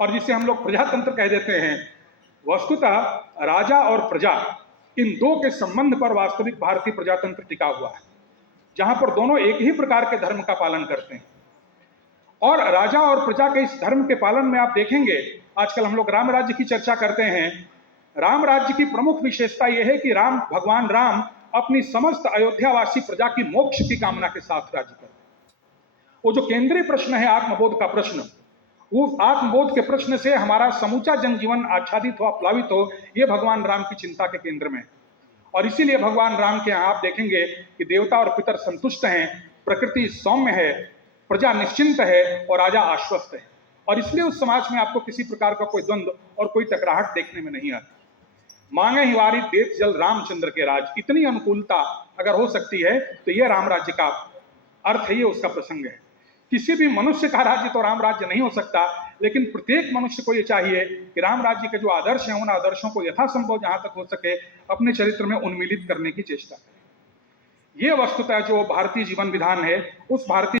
और जिसे हम लोग प्रजातंत्र कह देते हैं। वस्तुतः राजा और प्रजा इन दो के संबंध पर वास्तविक भारतीय प्रजातंत्र टिका हुआ है, जहां पर दोनों एक ही प्रकार के धर्म का पालन करते हैं। और राजा और प्रजा के इस धर्म के पालन में आप देखेंगे, आजकल हम लोग राम राज्य की चर्चा करते हैं। राम राज्य की प्रमुख विशेषता यह है कि भगवान राम अपनी समस्त अयोध्यावासी प्रजा की मोक्ष की कामना के साथ राज्य करते हैं। वो जो केंद्रीय प्रश्न है आत्मबोध का प्रश्न, वो आत्मबोध के प्रश्न से हमारा समूचा जनजीवन आच्छादित हो, प्लावित हो, ये भगवान राम की चिंता के केंद्र में है। और इसीलिए भगवान राम के यहाँ आप देखेंगे कि देवता और पितर संतुष्ट हैं, प्रकृति सौम्य है, प्रजा निश्चिंत है और राजा आश्वस्त है। और इसलिए उस समाज में आपको किसी प्रकार का कोई द्वंद्व और कोई टकराहट देखने में नहीं आता। मांगे हिवारी देत जल रामचंद्र के राज, इतनी अनुकूलता अगर हो सकती है तो यह राम राज्य का अर्थ है, ये उसका प्रसंग है। किसी भी मनुष्य का राज्य तो राम राज्य नहीं हो सकता, लेकिन प्रत्येक मनुष्य को यह चाहिए कि राम राज्य के जो आदर्श हैं उन आदर्शों को यथासंभव जहां तक हो सके अपने चरित्र में उन्मीलित करने की चेष्टा करें। यह वस्तुतः जो भारतीय जीवन विधान है, उस भारतीय